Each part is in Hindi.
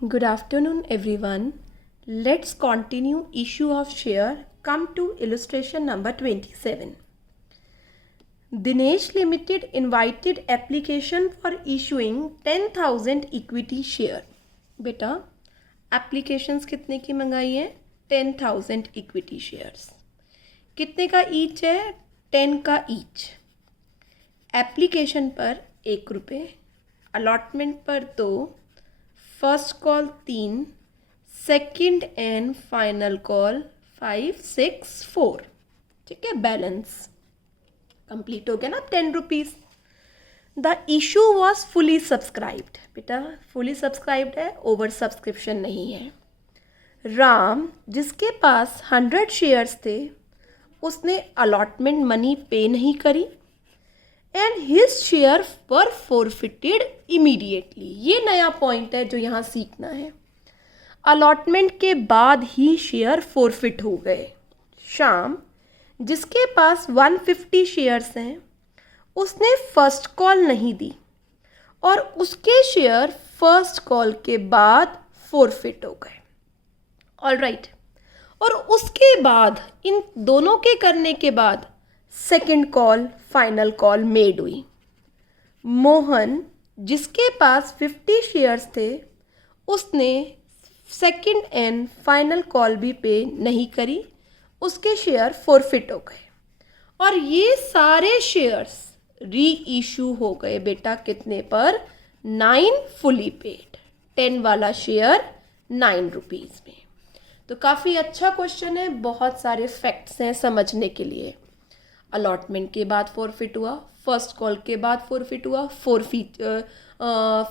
Good afternoon, everyone. Let's continue issue of share. Come to illustration number 27. Dinesh Limited invited application for issuing 10,000 equity share. बेटा applications कितने की मंगाई है? 10,000 equity shares. कितने का each है? 10 का each. एप्लीकेशन पर 1 रुपये, अलॉटमेंट पर 2, first call 3, second and final call 5, 6, 4. ठीक है, बैलेंस कंप्लीट हो गया ना 10 rupees. The issue was fully subscribed. बेटा फुली सब्सक्राइब्ड है, ओवर सब्सक्रिप्शन नहीं है. राम जिसके पास 100 शेयर्स थे उसने अलॉटमेंट मनी पे नहीं करी and his share were forfeited immediately. ये नया पॉइंट है जो यहाँ सीखना है. अलॉटमेंट के बाद ही शेयर फॉरफिट हो गए. श्याम जिसके पास 150 शेयर्स हैं उसने फर्स्ट कॉल नहीं दी और उसके शेयर फर्स्ट कॉल के बाद फॉरफिट हो गए. ऑलराइट. और उसके बाद इन दोनों के करने के बाद second call final call made हुई. मोहन जिसके पास 50 शेयर्स थे उसने सेकंड एंड फाइनल कॉल भी पे नहीं करी, उसके शेयर फॉरफिट हो गए और ये सारे शेयर्स री इशू हो गए. बेटा कितने पर? 9 फुली पेड. 10 वाला शेयर 9 रुपीज़ में. तो काफ़ी अच्छा क्वेश्चन है, बहुत सारे फैक्ट्स हैं समझने के लिए. अलॉटमेंट के बाद फॉरफिट हुआ, फर्स्ट कॉल के बाद फॉरफिट हुआ,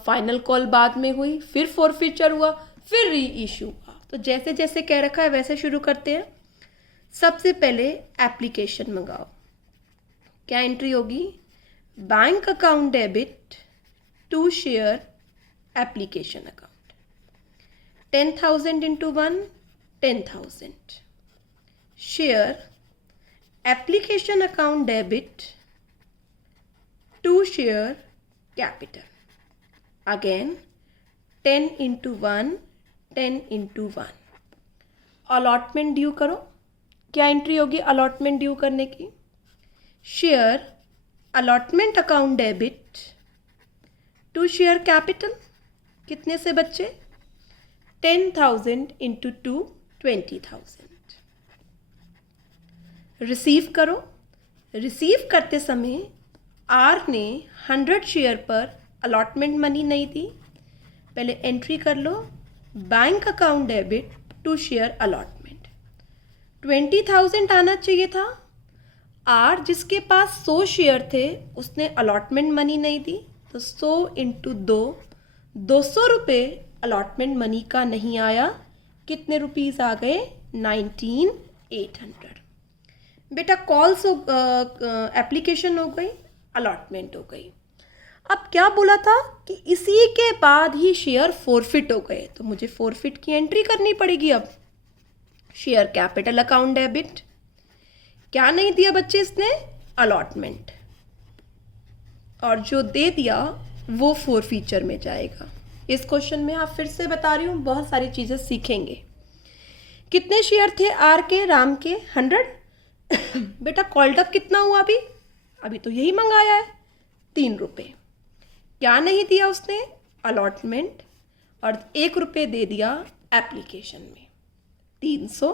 फाइनल कॉल बाद में हुई, फिर फॉरफिचर हुआ, फिर री इशू हुआ. तो जैसे जैसे कह रखा है वैसे शुरू करते हैं. सबसे पहले एप्लीकेशन मंगाओ. क्या एंट्री होगी? Bank account debit to share application account. 10,000 into 1, 10,000. Share application account debit to share capital. Again 10 into 1, 10 into 1. Allotment due करो. क्या एंट्री होगी अलॉटमेंट ड्यू करने की? Share allotment account debit to share capital. कितने से बच्चे? 10,000 इंटू 2, 20,000. रिसीव करो. रिसीव करते समय आर ने 100 शेयर पर अलॉटमेंट मनी नहीं दी. पहले एंट्री कर लो. Bank account debit to share allotment. 20,000 आना चाहिए था. आर जिसके पास 100 शेयर थे उसने अलॉटमेंट मनी नहीं दी, तो 100 इंटू 2, 200 रुपये अलॉटमेंट मनी का नहीं आया. कितने रुपीज़ आ गए? 19,800. बेटा कॉल्स एप्लीकेशन हो गई, अलॉटमेंट हो गई. अब क्या बोला था कि इसी के बाद ही शेयर फॉरफिट हो गए, तो मुझे फॉरफिट की एंट्री करनी पड़ेगी. अब शेयर कैपिटल अकाउंट डेबिट. क्या नहीं दिया बच्चे इसने? अलॉटमेंट. और जो दे दिया वो फॉरफीचर में जाएगा. इस क्वेश्चन में आप फिर से बता रही हूँ, बहुत सारी चीज़ें सीखेंगे. कितने शेयर थे आर के? राम के 100. बेटा कॉल्ड अप कितना हुआ अभी? अभी तो यही मंगाया है, 3 रुपये. क्या नहीं दिया उसने? अलॉटमेंट. और 1 रुपये दे दिया एप्लीकेशन में. 300,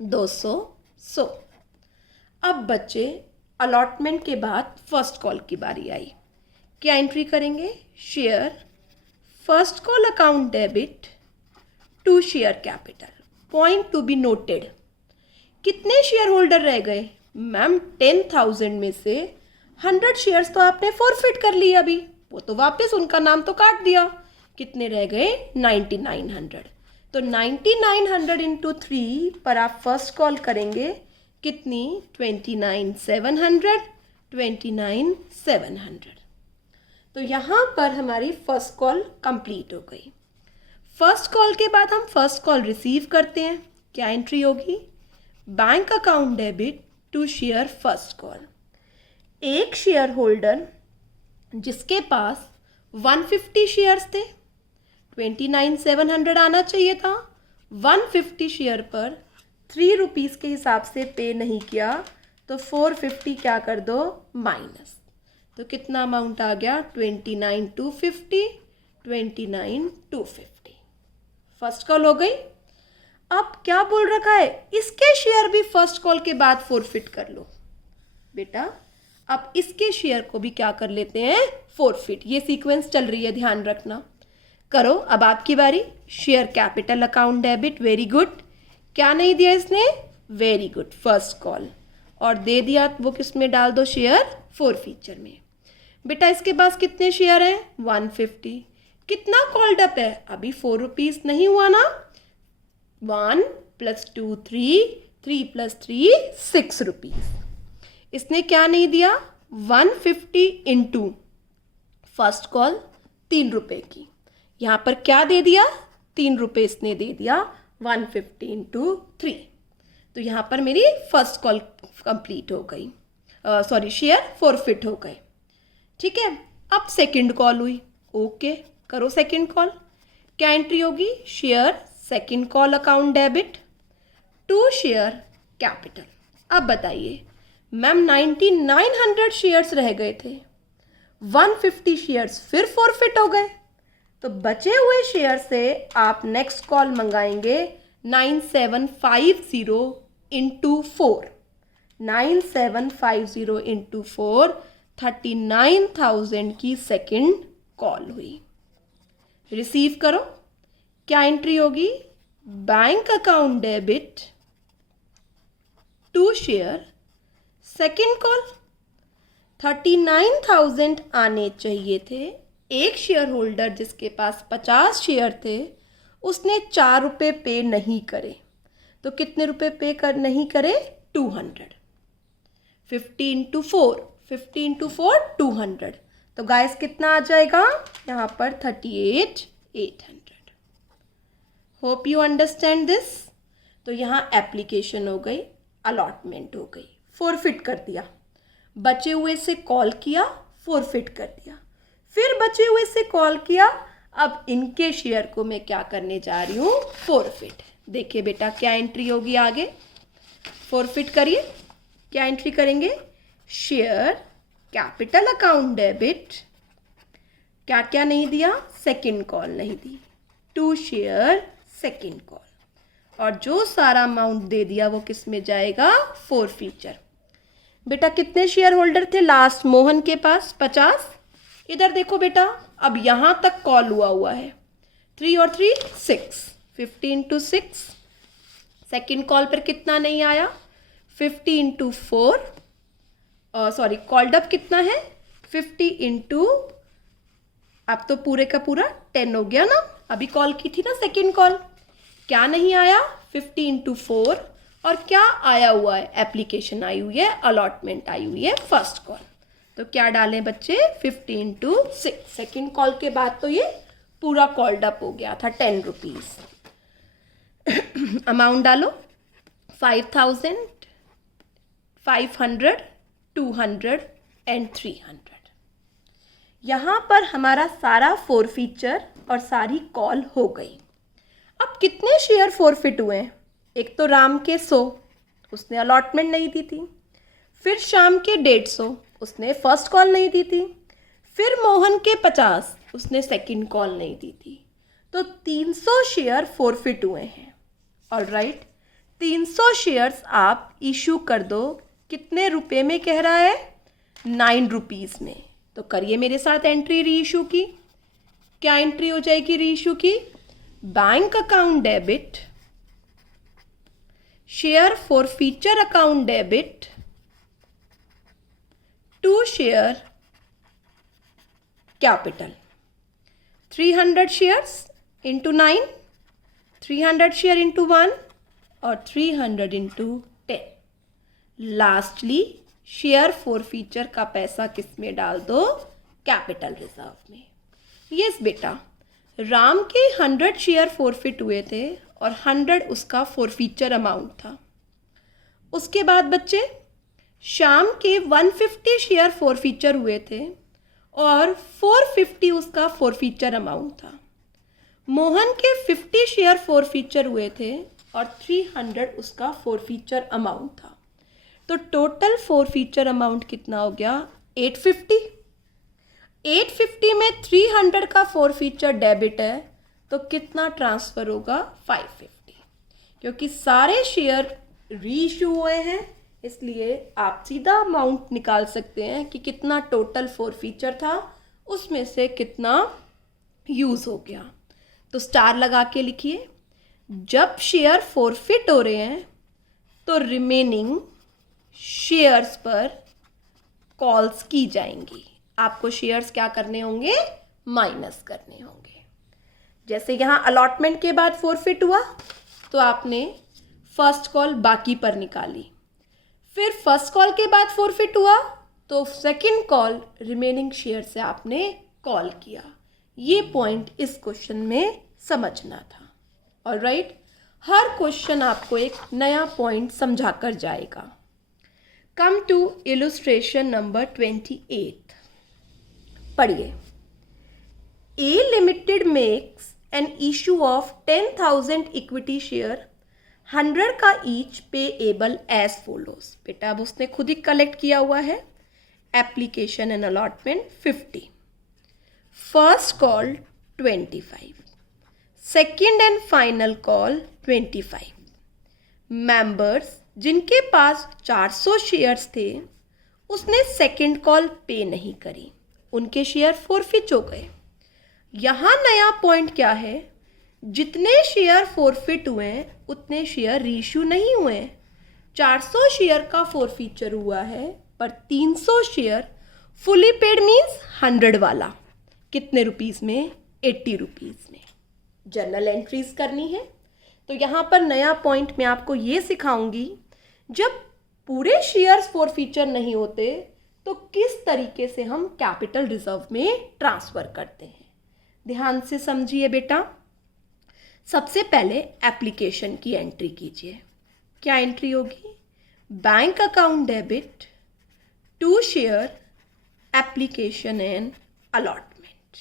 200, 100. अब बच्चे अलॉटमेंट के बाद फर्स्ट कॉल की बारी आई. क्या एंट्री करेंगे? Share first call account debit to share capital. Point to be noted. कितने शेयर होल्डर रह गए? मैम 10,000 में से 100 शेयर्स तो आपने फॉरफिट कर लिए अभी, वो तो वापस उनका नाम तो काट दिया. कितने रह गए? 9,900. तो 9,900 इंटू 3 पर आप फर्स्ट कॉल करेंगे. कितनी? 29,700. 29,700. तो यहाँ पर हमारी फर्स्ट कॉल कंप्लीट हो गई. फर्स्ट कॉल के बाद हम फर्स्ट कॉल रिसीव करते हैं. क्या एंट्री होगी? Bank account debit to share first call. एक शेयर होल्डर जिसके पास 150 शेयर्स थे, 29,700 आना चाहिए था। 150 शेयर पर 3 रुपीज़ के हिसाब से पे नहीं किया तो 450 क्या कर दो माइनस, तो कितना अमाउंट आ गया 29,250, 29,250। फर्स्ट कॉल हो गई। अब क्या बोल रखा है, इसके शेयर भी फर्स्ट कॉल के बाद फॉरफिट कर लो। बेटा अब इसके शेयर को भी क्या कर लेते हैं फॉरफिट। ये सीक्वेंस चल रही है, ध्यान रखना। करो अब आपकी बारी। Share capital account debit, very good. क्या नहीं दिया इसने, वेरी गुड, फर्स्ट कॉल। और दे दिया वो किस में डाल दो, शेयर फॉरफीचर में। बेटा इसके पास कितने शेयर हैं 150। कितना कॉल्ड अप है, अभी 4 रुपीज़ नहीं हुआ ना। 1 + 2 3, 3 + 3 6 रुपीज़। इसने क्या नहीं दिया 150 इंटू फर्स्ट कॉल 3 रुपये की। यहाँ पर क्या दे दिया 3 रुपये इसने दे दिया 150 इंटू 3। तो यहाँ पर मेरी फर्स्ट कॉल कंप्लीट हो गई, सॉरी शेयर फॉरफिट हो गए। ठीक है, अब सेकंड कॉल हुई। ओके करो सेकंड कॉल। क्या एंट्री होगी, share second call account debit to share capital. अब बताइए मैम 9900 शेयर्स रह गए थे, 150 शेयर्स फिर फॉरफिट हो गए, तो बचे हुए शेयर से आप नेक्स्ट कॉल मंगाएंगे 9750 इंटू 4। 9750 इंटू 4 39,000 की सेकंड कॉल हुई। रिसीव करो। क्या एंट्री होगी, bank account debit to share second call. 39,000 आने चाहिए थे। एक शेयर होल्डर जिसके पास 50 शेयर थे उसने 4 रुपये पे नहीं करे, तो कितने रुपए पे कर नहीं करे 200। 50 इंटू 4, 50 इंटू 4 200, तो गाइस कितना आ जाएगा यहाँ पर 38,800। Hope you understand this. तो यहाँ एप्लीकेशन हो गई, अलॉटमेंट हो गई, फॉरफिट कर दिया। बचे हुए से कॉल किया, फॉरफिट कर दिया। फिर बचे हुए से कॉल किया, अब इनके शेयर को मैं क्या करने जा रही हूँ फॉरफिट। देखिए बेटा क्या एंट्री होगी आगे, फॉरफिट करिए। क्या एंट्री करेंगे, शेयर कैपिटल अकाउंट डेबिट, क्या क्या नहीं दिया, सेकंड कॉल नहीं दी, टू शेयर सेकंड कॉल, और जो सारा अमाउंट दे दिया वो किस में जाएगा फॉरफीचर। बेटा कितने शेयर होल्डर थे लास्ट मोहन के पास 50। इधर देखो बेटा अब यहाँ तक कॉल हुआ है 3 और 3 6, 50 इंटू 6। सेकेंड कॉल पर कितना नहीं आया 50 इंटू 4, सॉरी कॉल्ड अप कितना है 50 इंटू, अब तो पूरे का पूरा 10 हो गया ना। अभी कॉल की थी ना सेकेंड कॉल, क्या नहीं आया 50 इंटू 4, और क्या आया हुआ है एप्लीकेशन आई हुई है, अलॉटमेंट आई हुई है फर्स्ट कॉल। तो क्या डालें बच्चे 50 इंटू 6। सेकेंड कॉल के बाद तो ये पूरा कॉल्ड अप हो गया था 10 रुपीज़। अमाउंट डालो 5,000, 500, 200 एंड 300। यहाँ पर हमारा सारा फॉरफीचर और सारी कॉल हो गई। अब कितने शेयर फॉरफिट हुए हैं, एक तो राम के 100, उसने अलॉटमेंट नहीं दी थी। फिर श्याम के 150, उसने फर्स्ट कॉल नहीं दी थी। फिर मोहन के 50, उसने सेकंड कॉल नहीं दी थी। तो 300 शेयर फॉरफिट हुए हैं। ऑलराइट, 300 शेयर्स आप इशू कर दो। कितने रुपए में कह रहा है 9 रुपीज़ में। तो करिए मेरे साथ एंट्री री इशू की। क्या एंट्री हो जाएगी री इशू की, bank account debit, share forfeiture account debit to share capital. 300 shares into 9, 300 share into 1 और 300 इंटू 10। लास्टली शेयर फॉरफीचर का पैसा किस में डाल दो, कैपिटल रिजर्व में। यस बेटा, राम के 100 शेयर फॉरफिट हुए थे और 100 उसका फॉरफीचर अमाउंट था। उसके बाद बच्चे शाम के 150 शेयर फॉरफीचर हुए थे और 450 उसका फॉरफीचर अमाउंट था। मोहन के 50 शेयर फॉरफीचर हुए थे और 300 उसका फॉरफीचर अमाउंट था, तो टोटल फॉरफीचर अमाउंट कितना हो गया? 850। 850 में 300 का फॉरफीचर डेबिट है, तो कितना ट्रांसफ़र होगा? 550। क्योंकि सारे शेयर रीइश्यू हुए हैं, इसलिए आप सीधा अमाउंट निकाल सकते हैं कि कितना टोटल फॉरफीचर था, उसमें से कितना यूज़ हो गया। तो स्टार लगा के लिखिए, जब शेयर फॉरफिट हो रहे हैं तो रिमेनिंग शेयर्स पर कॉल्स की जाएंगी। आपको शेयर्स क्या करने होंगे? माइनस करने होंगे। जैसे यहाँ अलॉटमेंट के बाद फॉरफिट हुआ तो आपने फर्स्ट कॉल बाकी पर निकाली, फिर फर्स्ट कॉल के बाद फॉरफिट हुआ तो सेकंड कॉल रिमेनिंग शेयर से आपने कॉल किया। ये पॉइंट इस क्वेश्चन में समझना था। ऑलराइट, हर क्वेश्चन आपको एक नया पॉइंट समझा कर जाएगा। Come to illustration number 28। पढ़िए। A limited makes an issue of 10,000 equity share, 100 का ईच पेएबल एज फॉलोज। बेटा अब उसने खुद ही कलेक्ट किया हुआ है। Application and allotment 50, first call 25, second and final call 25। Members जिनके पास 400 शेयर्स थे उसने सेकेंड कॉल पे नहीं करी, उनके शेयर फॉरफिट हो गए। यहाँ नया पॉइंट क्या है? जितने शेयर फॉरफिट हुए हैं उतने शेयर रीइश्यू नहीं हुए। 400 शेयर का फॉरफीचर हुआ है, पर 300 शेयर फुली पेड मीन्स 100 वाला कितने रुपीज़ में? 80 रुपीज़ में। जर्नल एंट्रीज करनी है। तो यहाँ पर नया पॉइंट मैं आपको ये सिखाऊंगी, जब पूरे शेयर्स फॉरफीचर नहीं होते तो किस तरीके से हम कैपिटल रिजर्व में ट्रांसफ़र करते हैं। ध्यान से समझिए बेटा। सबसे पहले एप्लीकेशन की एंट्री कीजिए। क्या एंट्री होगी? Bank account debit to share application and allotment.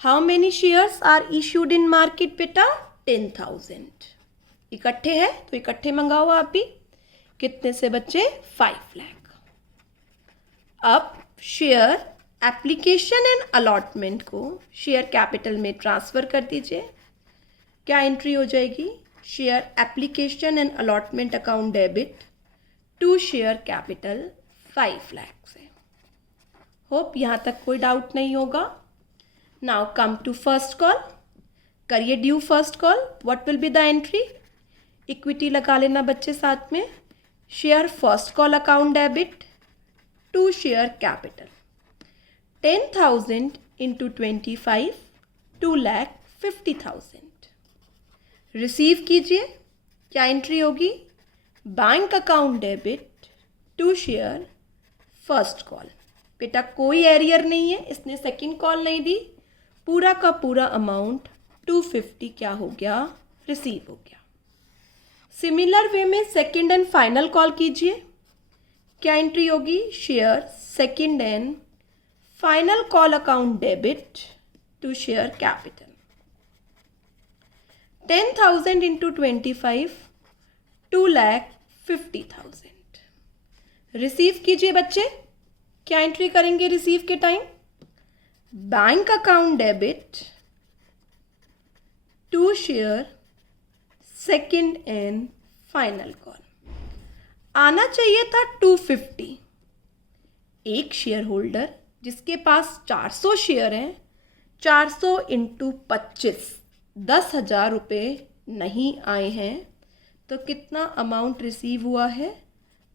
How many shares are issued in market बेटा? 10,000। इकट्ठे है तो इकट्ठे मंगाओ आप भी। कितने से बच्चे? 5 लाख। अब शेयर एप्लीकेशन एंड अलॉटमेंट को शेयर कैपिटल में ट्रांसफ़र कर दीजिए। क्या एंट्री हो जाएगी? Share application and allotment account debit to share capital 5 lakh से। होप यहाँ तक कोई डाउट नहीं होगा। Now come to first call. करिए due first call. What will be the entry? Equity लगा लेना बच्चे साथ में। Share first call account debit to share capital 10,000 into 25 2,50,000। Receive कीजिए। क्या एंट्री होगी? Bank account debit to share first call. बेटा कोई एरियर नहीं है, इसने सेकंड कॉल नहीं दी, पूरा का पूरा अमाउंट 250 क्या हो गया? रिसीव हो गया। सिमिलर वे में सेकंड एंड फाइनल कॉल कीजिए। क्या एंट्री होगी? Share second and final call account debit to share capital 10,000 into 25 2,50,000। Receive कीजिए बच्चे। क्या एंट्री करेंगे रिसीव के time? Bank account debit to share second and final call. आना चाहिए था 250। एक शेयर होल्डर जिसके पास 400 शेयर हैं, 400 इंटू 25 10,000 रुपये नहीं आए हैं, तो कितना अमाउंट रिसीव हुआ है?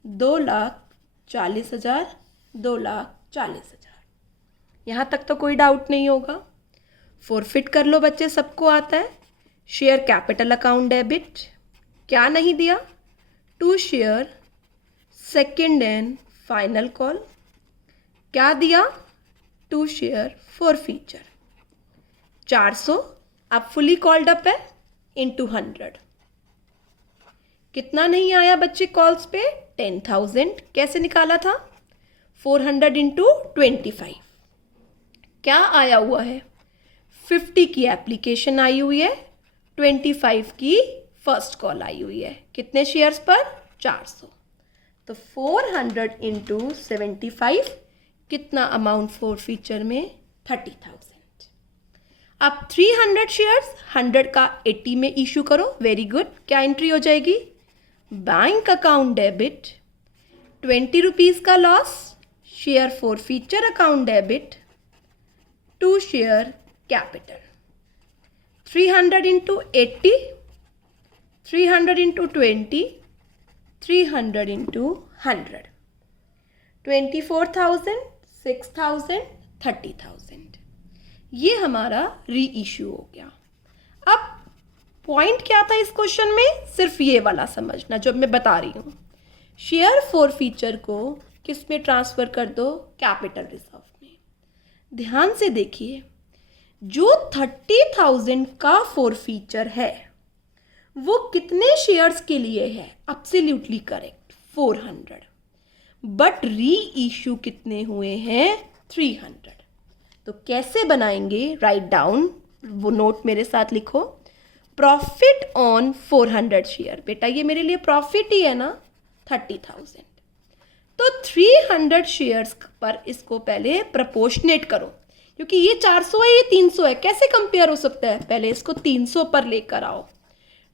2,40,000। 2,40,000। यहाँ तक तो कोई डाउट नहीं होगा। फॉरफिट कर लो बच्चे, सबको आता है। शेयर कैपिटल अकाउंट डेबिट क्या नहीं दिया? To share second and final call. क्या दिया? To share forfeiture. 400 अब फुली कॉल्ड अप है इंटू 100। कितना नहीं आया बच्चे कॉल्स पे? 10,000। कैसे निकाला था? 400 इंटू 25। क्या आया हुआ है? 50 की एप्लीकेशन आई हुई है, 25 की फर्स्ट कॉल आई हुई है। कितने शेयर्स पर? 400। तो 400 इंटू 75, कितना अमाउंट फॉर फीचर में? 30,000। अब 300 शेयर्स 100 का 80 में इशू करो। Very good. क्या एंट्री हो जाएगी? बैंक अकाउंट डेबिट 20 रुपीज़ का loss, share for feature account debit 2 share capital. 300 into 80, 300 into 20, 300 into 100, 24,000, 6,000, 30,000। ये हमारा री इशू हो गया। अब पॉइंट क्या था इस क्वेश्चन में? सिर्फ ये वाला समझना जो मैं बता रही हूँ। शेयर फॉर फीचर को किस में ट्रांसफ़र कर दो? कैपिटल रिजर्व में। ध्यान से देखिए, जो 30,000 का फॉर फीचर है वो कितने शेयर्स के लिए है? Absolutely correct, 400। बट री इशू कितने हुए हैं? 300। तो कैसे बनाएंगे? राइट डाउन, वो नोट मेरे साथ लिखो। Profit on 400 share. बेटा ये मेरे लिए प्रॉफिट ही है ना, 30,000। तो 300 शेयर्स पर इसको पहले प्रपोर्शनेट करो, क्योंकि ये 400 है, ये 300 है, कैसे कंपेयर हो सकता है? पहले इसको 300 पर लेकर आओ,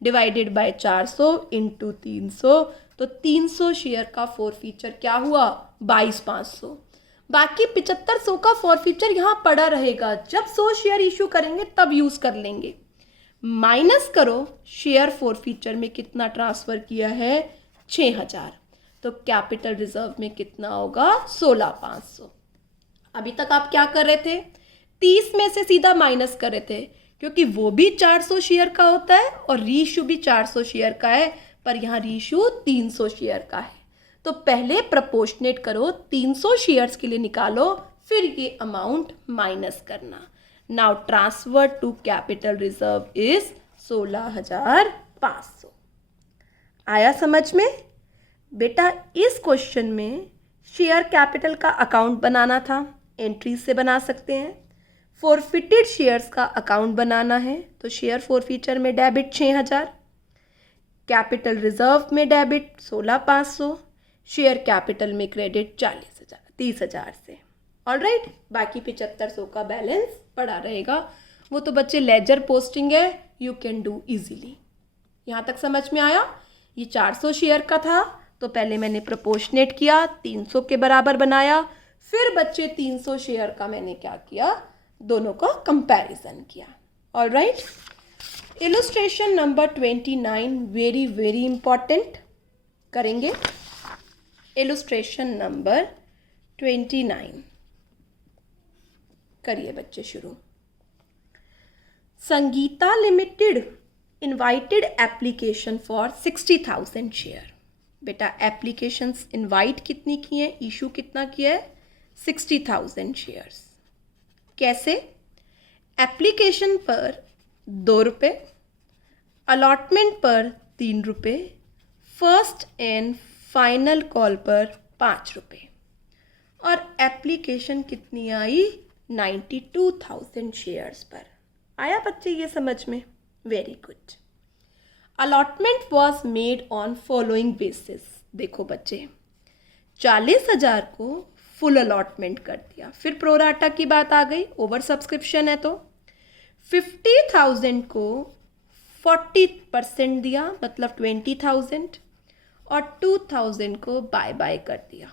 डिवाइडेड बाय 400 इंटू 300। तो 300 शेयर का फॉर फीचर क्या हुआ? 22,500। बाकी 7500 का फॉर फीचर यहाँ पड़ा रहेगा, जब 100 शेयर इशू करेंगे तब यूज़ कर लेंगे। माइनस करो, शेयर फॉर फीचर में कितना ट्रांसफ़र किया है? 6,000। तो कैपिटल रिजर्व में कितना होगा? 16,500। अभी तक आप क्या कर रहे थे? 30 में से सीधा माइनस कर रहे थे, क्योंकि वो भी 400 शेयर का होता है और रीइशू भी 400 शेयर का है, पर यहाँ रीइशू 300 शेयर का है। तो पहले प्रपोर्शनेट करो, 300 शेयर्स के लिए निकालो, फिर ये अमाउंट माइनस करना। Now transfer to capital reserve is 16,500। आया समझ में? बेटा इस क्वेश्चन में शेयर कैपिटल का अकाउंट बनाना था, एंट्रीज से बना सकते हैं। फॉरफिटेड शेयर्स का अकाउंट बनाना है, तो शेयर फॉर फीचर में डेबिट 6,000, कैपिटल रिजर्व में डेबिट 16,500, शेयर कैपिटल में क्रेडिट 30,000 से। ऑलराइट, बाकी 7500 का बैलेंस पड़ा रहेगा, वो तो बच्चे लेजर पोस्टिंग है, यू कैन डू इजीली। यहाँ तक समझ में आया? ये 400 शेयर का था, तो पहले मैंने प्रोपोर्शनेट किया, 300 के बराबर बनाया, फिर बच्चे 300 शेयर का मैंने क्या किया? दोनों का कंपैरिजन किया। Alright, illustration number 29 very very important करेंगे। इलस्ट्रेशन नंबर 29 करिए बच्चे शुरू। Sangeeta limited invited application for 60,000 share. बेटा एप्लीकेशंस इनवाइट कितनी की हैं? इशू कितना किया है? 60,000 शेयर्स। कैसे? एप्लीकेशन पर 2 रुपये, अलॉटमेंट पर 3 रुपये, फर्स्ट एंड फाइनल कॉल पर 5 रुपये। और एप्लीकेशन कितनी आई? 92,000 शेयर्स पर। आया बच्चे ये समझ में? Very good. Allotment was made on following basis. देखो बच्चे, 40,000 को फुल अलॉटमेंट कर दिया, फिर प्रोराटा की बात आ गई, ओवर सब्सक्रिप्शन है तो 50,000 को 40% दिया, मतलब 20,000, और 2,000 को बाय बाय कर दिया।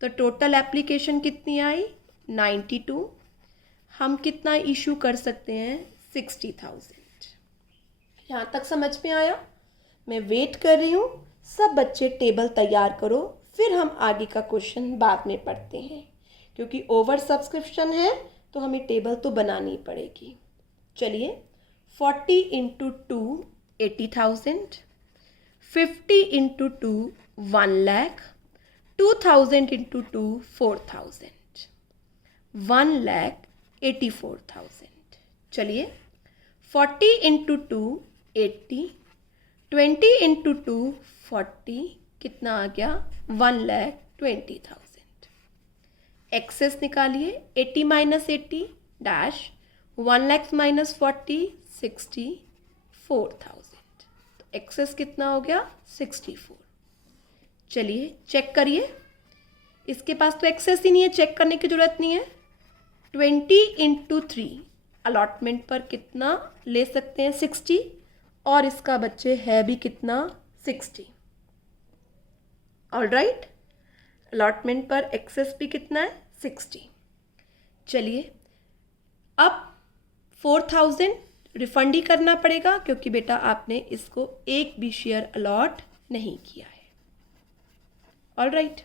तो टोटल एप्लीकेशन कितनी आई? 92। हम कितना इशू कर सकते हैं? 60,000। यहाँ तक समझ में आया? मैं वेट कर रही हूँ, सब बच्चे टेबल तैयार करो, फिर हम आगे का क्वेश्चन बाद में पढ़ते हैं, क्योंकि ओवर सब्सक्रिप्शन है तो हमें टेबल तो बनानी पड़ेगी। चलिए, 40 इंटू 2 80,000, 50 इंटू 2 1 लाख, 2,000 इंटू 2 4,000, 1,84,000। चलिए, 40 इंटू 2 80, 20 इंटू 2 40, कितना आ गया? 1,20,000। एक्सेस निकालिए, 80 माइनस 80 डैश 1 लाख माइनस 40, 64,000। तो एक्सेस कितना हो गया? 64। चलिए चेक करिए, इसके पास तो एक्सेस ही नहीं है, चेक करने की जरूरत नहीं है। 20 इंटू 3 अलॉटमेंट पर कितना ले सकते हैं? 60, और इसका बच्चे है भी कितना? 60। ऑलराइट, अलॉटमेंट पर एक्सेस भी कितना है? 60। चलिए अब 4,000 रिफंड ही करना पड़ेगा, क्योंकि बेटा आपने इसको एक भी शेयर अलॉट नहीं किया है। ऑलराइट,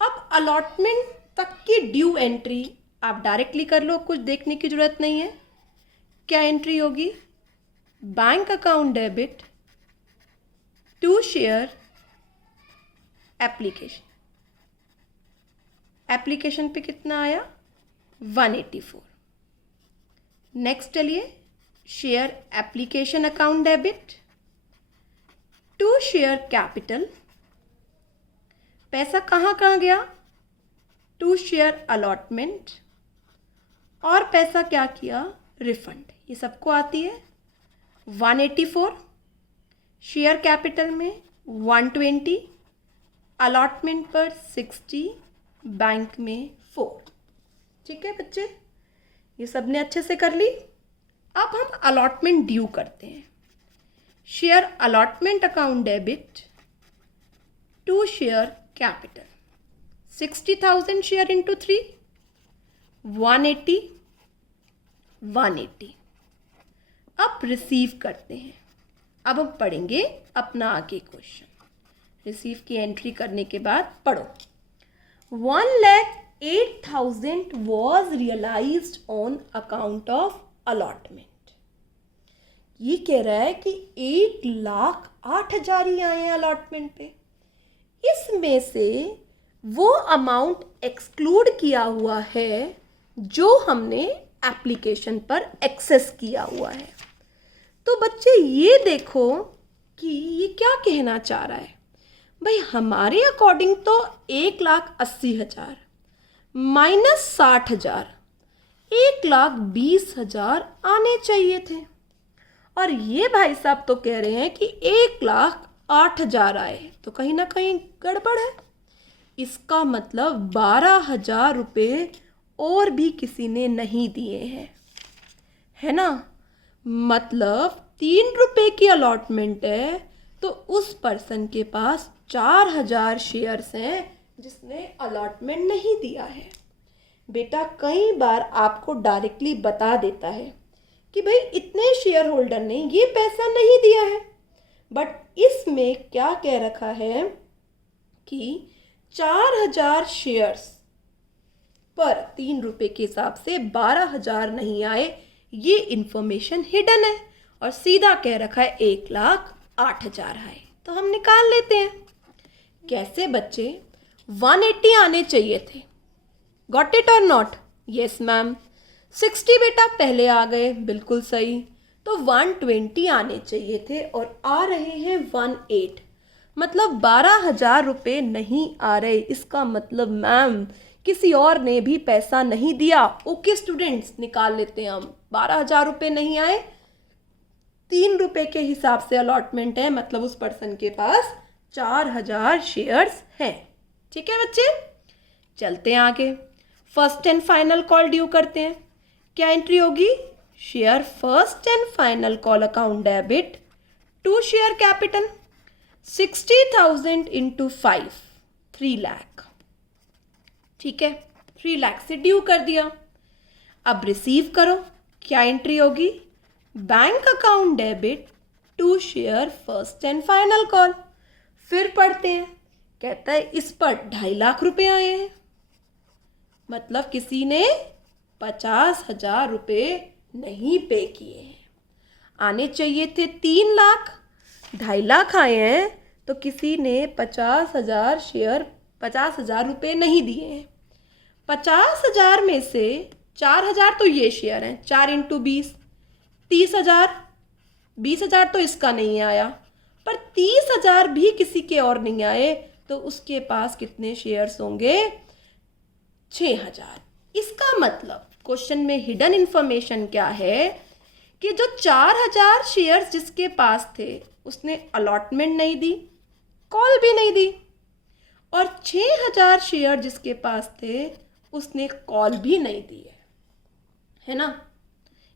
अब अलॉटमेंट तक की ड्यू एंट्री आप डायरेक्टली कर लो, कुछ देखने की जरूरत नहीं है। क्या एंट्री होगी? Bank account debit to share application. Application पे कितना आया? 184। नेक्स्ट चलिए, share application account debit to share capital. पैसा कहाँ कहाँ गया? टू शेयर अलॉटमेंट, और पैसा क्या किया? रिफंड। ये सबको आती है। 184 शेयर कैपिटल में, 120 अलॉटमेंट पर 60, बैंक में 4। ठीक है बच्चे, ये सब ने अच्छे से कर ली। अब हम अलॉटमेंट ड्यू करते हैं। Share allotment account debit to share capital. 60,000 share into 3, 180, 180। अब रिसीव करते हैं। अब हम पढ़ेंगे अपना आगे क्वेश्चन। रिसीव की एंट्री करने के बाद पढ़ो। 1,08,000 was realised on account of allotment. ये कह रहा है कि 1,08,000 ही आए हैं अलॉटमेंट पे। इसमें से वो अमाउंट एक्सक्लूड किया हुआ है जो हमने एप्लीकेशन पर एक्सेस किया हुआ है। तो बच्चे ये देखो कि ये क्या कहना चाह रहा है। भाई हमारे अकॉर्डिंग तो 1,80,000 माइनस 60,000, 1,20,000 आने चाहिए थे, और ये भाई साहब तो कह रहे हैं कि 1,08,000 आए। तो कहीं ना कहीं गड़बड़ है। इसका मतलब 12,000 रुपये और भी किसी ने नहीं दिए हैं, है ना। मतलब 3 रुपये की अलॉटमेंट है, तो उस पर्सन के पास 4,000 शेयर्स हैं जिसने अलॉटमेंट नहीं दिया है। बेटा कई बार आपको डायरेक्टली बता देता है कि भाई इतने शेयर होल्डर ने ये पैसा नहीं दिया है, बट इसमें क्या कह रखा है कि 4,000 शेयर्स पर 3 रुपये के हिसाब से 12,000 नहीं आए। ये इंफॉर्मेशन हिडन है, और सीधा कह रखा है 1,08,000 आए। तो हम निकाल लेते हैं। कैसे बच्चे? 180 आने चाहिए थे। गॉट इट और नॉट? Yes ma'am. 60 बेटा पहले आ गए, बिल्कुल सही। तो 120 आने चाहिए थे और आ रहे हैं 18। मतलब 12,000 रुपये नहीं आ रहे। इसका मतलब मैम किसी और ने भी पैसा नहीं दिया। ओके स्टूडेंट्स, निकाल लेते हैं हम। 12,000 रुपये नहीं आए, 3 रुपये के हिसाब से अलॉटमेंट है, मतलब उस पर्सन के पास 4,000 शेयर्स हैं। ठीक है बच्चे, चलते हैं आगे। First and final call due करते हैं। क्या एंट्री होगी? Share first and final call account debit to share capital. 60,000 into 5, 3 lakh. ठीक है, 3 लाख से ड्यू कर दिया। अब रिसीव करो। क्या एंट्री होगी? Bank account debit to share first and final call. फिर पढ़ते हैं। कहता है इस पर 2.5 लाख रुपए आए हैं, मतलब किसी ने 50,000 रुपये नहीं पे किए हैं। आने चाहिए थे 3 लाख, 2.5 लाख आए हैं, तो किसी ने 50,000 शेयर 50,000 रुपये नहीं दिए हैं। 50,000 में से 4,000 तो ये शेयर हैं, 4 इंटू 20, 30,000। 20,000 तो इसका नहीं आया, पर 30,000 भी किसी के और नहीं आए, तो उसके पास कितने शेयर्स होंगे? 6,000। इसका मतलब क्वेश्चन में हिडन इंफॉर्मेशन क्या है कि जो 4000 शेयर्स जिसके पास थे उसने अलॉटमेंट नहीं दी, कॉल भी नहीं दी, और 6000 शेयर जिसके पास थे उसने कॉल भी नहीं दी है ना।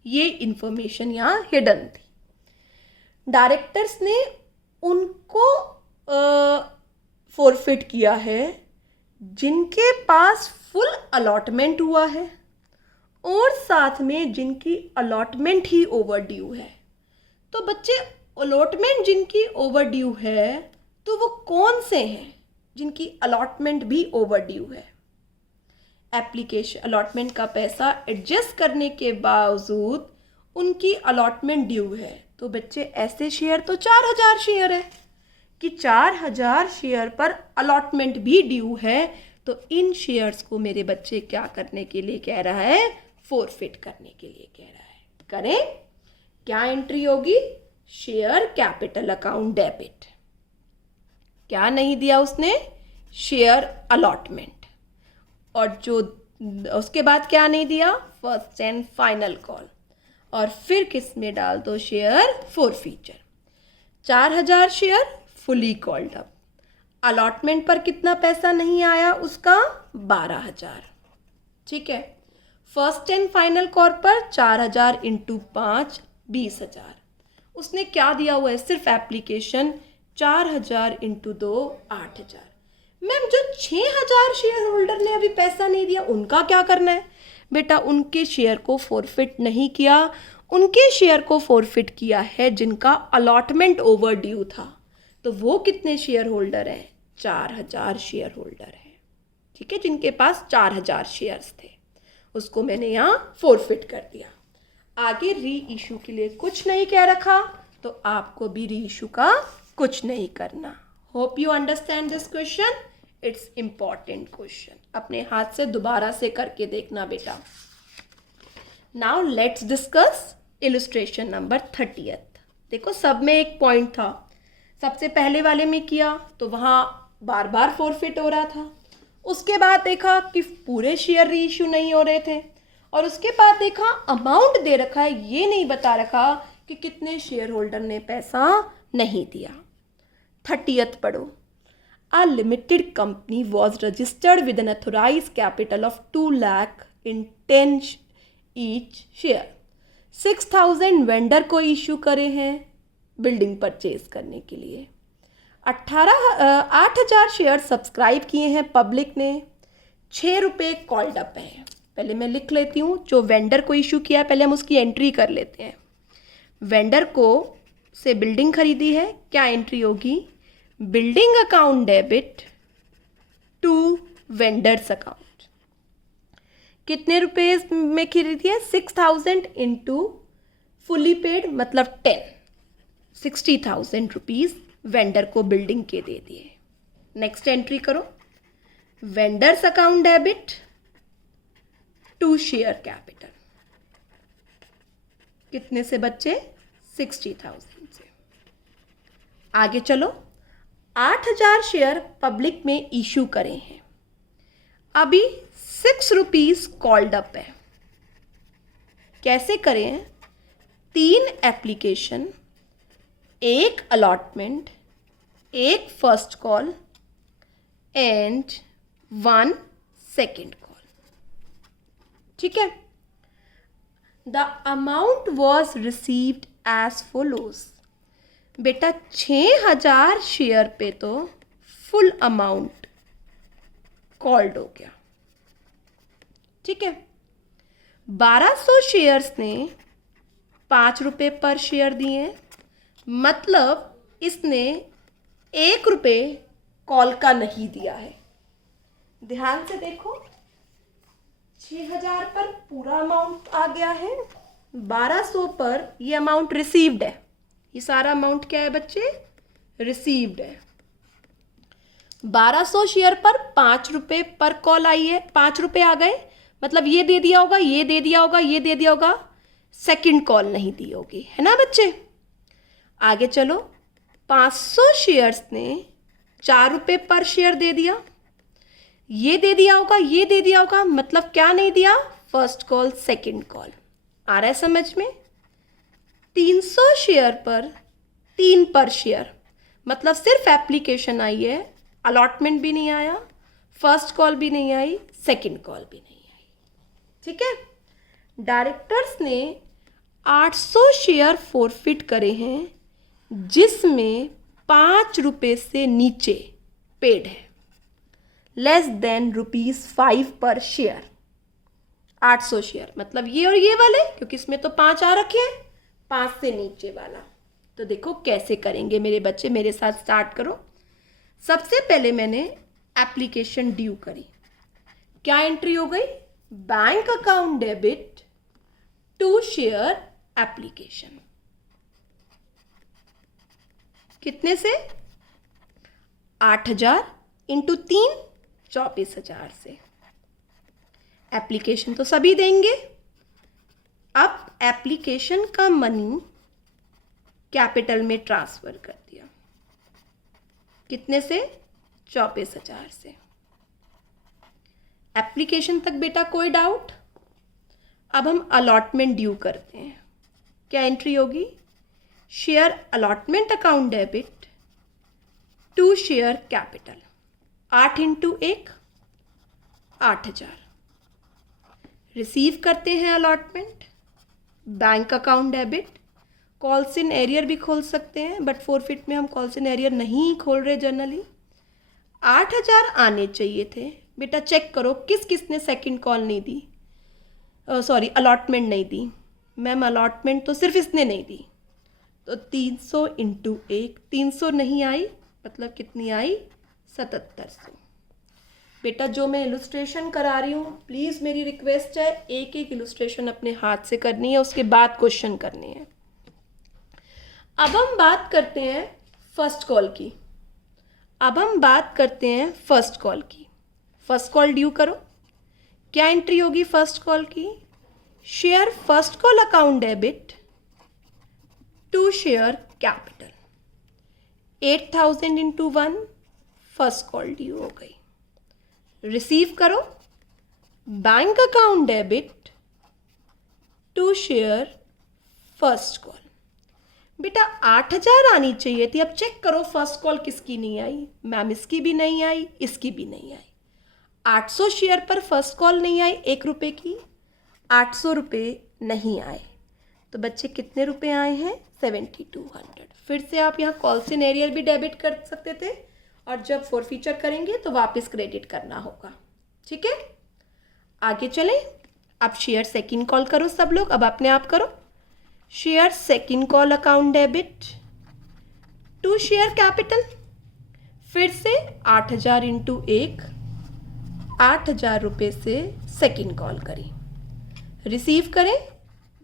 ये इंफॉर्मेशन यहाँ हिडन थी। डायरेक्टर्स ने उनको फॉरफिट किया है जिनके पास फुल अलॉटमेंट हुआ है और साथ में जिनकी अलॉटमेंट ही ओवरड्यू है। तो बच्चे, अलॉटमेंट जिनकी ओवरड्यू है तो वो कौन से हैं जिनकी अलॉटमेंट भी ओवरड्यू है? एप्लीकेशन अलॉटमेंट का पैसा एडजस्ट करने के बावजूद उनकी अलॉटमेंट ड्यू है। तो बच्चे, ऐसे शेयर तो 4000 शेयर है कि 4000 शेयर पर अलॉटमेंट भी ड्यू है। तो इन शेयर्स को मेरे बच्चे क्या करने के लिए कह रहा है? फॉरफिट करने के लिए कह रहा है। करें, क्या एंट्री होगी? Share capital account debit. क्या नहीं दिया उसने? Share allotment. और जो उसके बाद क्या नहीं दिया? First and final call. और फिर किस में डाल दो? Share forfeiture. 4000 share fully called up. Allotment पर कितना पैसा नहीं आया उसका? 12000। ठीक है। फर्स्ट एंड फाइनल कॉल पर 4000 इंटू 5 20000। उसने क्या दिया हुआ है? सिर्फ एप्लीकेशन। 4000 इंटू 2 8000। मैम, जो 6000 शेयर होल्डर ने अभी पैसा नहीं दिया उनका क्या करना है? बेटा, उनके शेयर को फॉरफिट नहीं किया, उनके शेयर को फॉरफिट किया है जिनका अलॉटमेंट ओवरड्यू था। तो वो कितने शेयर होल्डर हैं? 4000 शेयर होल्डर हैं। ठीक है, जिनके पास 4000 शेयर्स थे उसको मैंने यहाँ फॉरफिट कर दिया। आगे री इशू के लिए कुछ नहीं कह रखा, तो आपको भी री इशू का कुछ नहीं करना। Hope you understand this question. It's important question. अपने हाथ से दोबारा से करके देखना बेटा। Now let's discuss illustration number 30। देखो, सब में एक पॉइंट था। सबसे पहले वाले में किया तो वहाँ बार बार फॉरफिट हो रहा था। उसके बाद देखा कि पूरे शेयर री इशू नहीं हो रहे थे, और उसके बाद देखा अमाउंट दे रखा है, ये नहीं बता रखा कि कितने शेयर होल्डर ने पैसा नहीं दिया। 30th पढ़ो। A limited company was registered with an authorized capital of 2 lakh in 10 each share. 6000 vendor को इशू करे हैं बिल्डिंग परचेज करने के लिए। 8000 शेयर सब्सक्राइब किए हैं पब्लिक ने। 6 रुपये कॉल्ड अप हैं। पहले मैं लिख लेती हूँ जो वेंडर को इशू किया है, पहले हम उसकी एंट्री कर लेते हैं। वेंडर को से बिल्डिंग खरीदी है, क्या एंट्री होगी? Building account debit to vendors account. कितने रुपए में खरीदी है? 6000 इंटू फुली पेड मतलब 10, 60,000 रुपीज़ वेंडर को बिल्डिंग के दे दिए। नेक्स्ट एंट्री करो। Vendors account debit to share capital. कितने से बच्चे? 60,000 से। आगे चलो। 8000 शेयर पब्लिक में इशू करे हैं। अभी 6 रुपीज़ कॉल्ड अप है। कैसे करें? 3 application, 1 allotment, 1 first call and 1 second call. ठीक है। The amount was received as follows. बेटा, 6000 शेयर पे तो फुल अमाउंट कॉल्ड हो गया। ठीक है। 1200 शेयर्स ने 5 रुपये पर शेयर दिए, मतलब इसने 1 रुपये कॉल का नहीं दिया है। ध्यान से देखो, 6000 पर पूरा अमाउंट आ गया है, 1200 पर ये अमाउंट रिसीव्ड है। ये सारा अमाउंट क्या है बच्चे? रिसीव्ड है। 1200 शेयर पर 5 रुपये पर कॉल आई है, 5 रुपये आ गए, मतलब ये दे दिया होगा, ये दे दिया होगा, ये दे दिया होगा, सेकंड कॉल नहीं दी होगी, है ना बच्चे। आगे चलो। 500 शेयर्स ने 4 रुपये पर शेयर दे दिया, ये दे दिया होगा, ये दे दिया होगा, मतलब क्या नहीं दिया? First call second call. आ रहा है समझ में? 300 शेयर पर 3 पर शेयर, मतलब सिर्फ एप्लीकेशन आई है, अलॉटमेंट भी नहीं आया, फर्स्ट कॉल भी नहीं आई, सेकंड कॉल भी नहीं आई। ठीक है, डायरेक्टर्स ने 800 शेयर फॉरफिट करे हैं जिसमें 5 रुपये से नीचे पेड है, लेस देन ₹5 पर शेयर। 800 शेयर मतलब ये और ये वाले, क्योंकि इसमें तो 5 आ रखे हैं, 5 से नीचे वाला। तो देखो कैसे करेंगे मेरे बच्चे, मेरे साथ स्टार्ट करो। सबसे पहले मैंने एप्लीकेशन ड्यू करी। क्या एंट्री हो गई? Bank account debit to share application. कितने से? 8,000 इंटू 3 24,000 से। एप्लीकेशन तो सभी देंगे। अब एप्लीकेशन का मनी कैपिटल में ट्रांसफर कर दिया। कितने से? 24,000 से। एप्लीकेशन तक बेटा कोई डाउट? अब हम अलॉटमेंट ड्यू करते हैं। क्या एंट्री होगी? Share allotment account debit to share capital. 8 into 1 8,000। Receive करते हैं allotment, bank account debit. Calls in arrear भी खोल सकते हैं, बट फॉरफिट में हम कॉल्स इन एरियर नहीं खोल रहे जनरली। 8,000 आने चाहिए थे। बेटा चेक करो किस किसने सेकंड कॉल नहीं दी, सॉरी अलॉटमेंट नहीं दी। मैम अलॉटमेंट तो सिर्फ इसने नहीं दी, तो 300 इंटू 1 300 नहीं आई, मतलब कितनी आई? 7700। बेटा जो मैं इलुस्ट्रेशन करा रही हूँ, प्लीज़ मेरी रिक्वेस्ट है एक एक इलुस्ट्रेशन अपने हाथ से करनी है, उसके बाद क्वेश्चन करने हैं। अब हम बात करते हैं फर्स्ट कॉल की। फर्स्ट कॉल ड्यू करो। क्या एंट्री होगी फर्स्ट कॉल की? Share first call account debit to share capital. 8,000 into 1 first call due हो गई। रिसीव करो, bank account debit to share first call. बेटा 8,000 आनी चाहिए थी। अब चेक करो फर्स्ट कॉल किसकी नहीं आई। मैम इसकी भी नहीं आई, इसकी भी नहीं आई। 800 शेयर पर फर्स्ट कॉल नहीं आई 1 रुपये की, 800 रुपये नहीं आए। तो बच्चे कितने रुपए आए हैं? 7200। फिर से आप यहाँ कॉल्स इन एरियर भी डेबिट कर सकते थे, और जब फॉरफीचर करेंगे तो वापस क्रेडिट करना होगा। ठीक है, आगे चलें। अब शेयर सेकंड कॉल करो सब लोग, अब अपने आप करो। Share second call account debit to share capital. फिर से 8,000 इंटू 1 8,000 रुपये से सेकंड कॉल करी। रिसीव करें,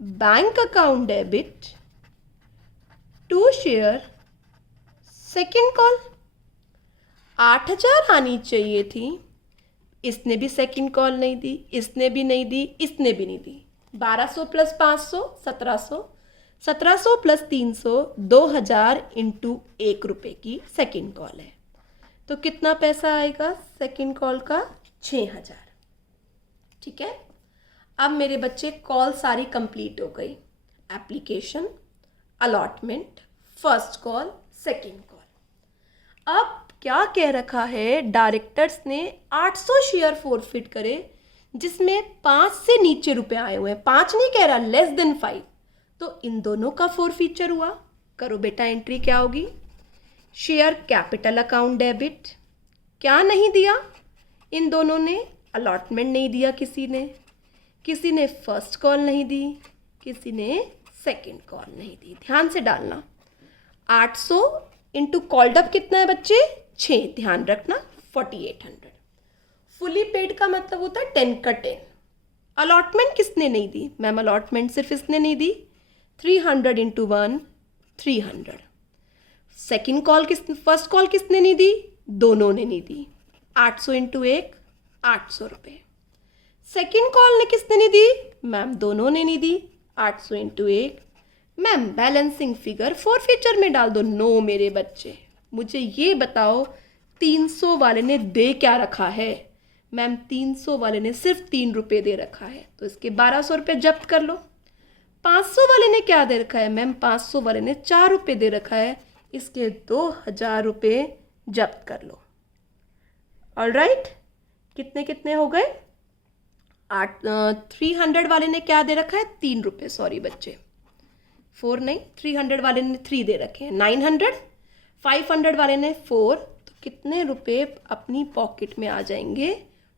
bank account debit to share second call. 8,000 आनी चाहिए थी, इसने भी सेकंड कॉल नहीं दी, इसने भी नहीं दी, इसने भी नहीं दी। 1200 प्लस 500 1700, 1700 प्लस 300 2,000 इंटू 1 रुपये की सेकंड कॉल है। तो कितना पैसा आएगा सेकंड कॉल का? 6,000। ठीक है, अब मेरे बच्चे कॉल सारी कंप्लीट हो गई। Application, allotment, first call, second call. अब क्या कह रखा है डायरेक्टर्स ने? 800 शेयर फॉरफिट करे जिसमें 5 से नीचे रुपए आए हुए हैं। 5 नहीं कह रहा, लेस देन 5। तो इन दोनों का फॉरफीचर हुआ। करो बेटा एंट्री क्या होगी? Share capital account debit. क्या नहीं दिया इन दोनों ने? अलॉटमेंट नहीं दिया किसी ने फर्स्ट कॉल नहीं दी, किसी ने सेकंड कॉल नहीं दी। ध्यान से डालना। 800 इंटू कॉल्ड अप कितना है बच्चे? 6। ध्यान रखना 4800। फुली पेड का मतलब होता है 10 का 10। अलॉटमेंट किसने नहीं दी? मैम अलॉटमेंट सिर्फ इसने नहीं दी। 300 into 1 300। Second call first call किसने नहीं दी? दोनों ने नहीं दी। 800 इंटू 1 800 रुपये। सेकेंड कॉल ने किसने नहीं दी? मैम दोनों ने नहीं दी। 800 into 1। Ma'am balancing figure forfeiture में डाल दो। नो मेरे बच्चे, मुझे ये बताओ 300 वाले ने दे क्या रखा है? मैम 300 वाले ने सिर्फ 3 रुपये दे रखा है, तो इसके 1200 रुपये जब्त कर लो। 500 वाले ने क्या दे रखा है? मैम 500 वाले ने 4 रुपये दे रखा है, इसके 2000 रुपये जब्त कर लो। ऑलराइट, कितने कितने हो गए? 300 वाले ने क्या दे रखा है? 3 रुपये, सॉरी बच्चे, 4 नहीं, 300 वाले ने 3 दे रखे हैं। 900, 500 वाले ने 4, तो कितने रुपए अपनी पॉकेट में आ जाएंगे?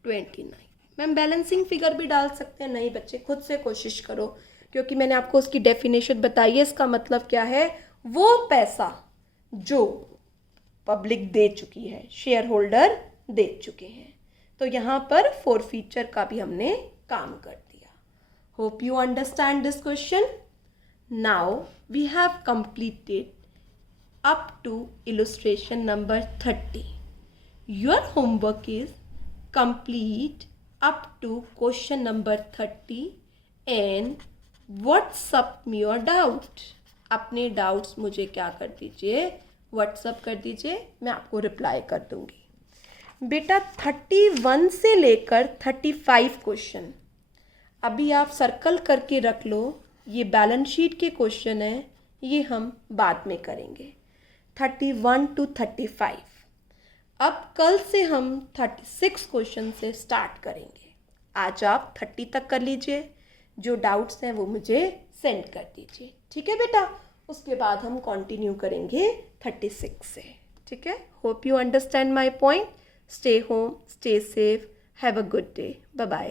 29। मैम बैलेंसिंग फिगर भी डाल सकते हैं? नहीं बच्चे, खुद से कोशिश करो, क्योंकि मैंने आपको उसकी डेफिनेशन बताई है। इसका मतलब क्या है? वो पैसा जो पब्लिक दे चुकी है, शेयर होल्डर दे चुके हैं। तो यहाँ पर फोरफीचर का भी हमने काम कर दिया। Hope you understand this question. Now we have completed up to illustration number 30. Your homework is complete up to question number 30 and WhatsApp me your doubt. अपने डाउट्स मुझे क्या कर दीजिए? व्हाट्सअप कर दीजिए, मैं आपको रिप्लाई कर दूंगी। बेटा 31 से लेकर 35 क्वेश्चन अभी आप सर्कल करके रख लो। ये बैलेंस शीट के क्वेश्चन है, ये हम बाद में करेंगे। 31 to 35। अब कल से हम 36 क्वेश्चन से स्टार्ट करेंगे। आज आप 30 तक कर लीजिए, जो डाउट्स हैं वो मुझे सेंड कर दीजिए, ठीक है बेटा? उसके बाद हम कंटिन्यू करेंगे 36 से, ठीक है? Hope you understand my point. Stay home, stay safe, have a good day, bye bye.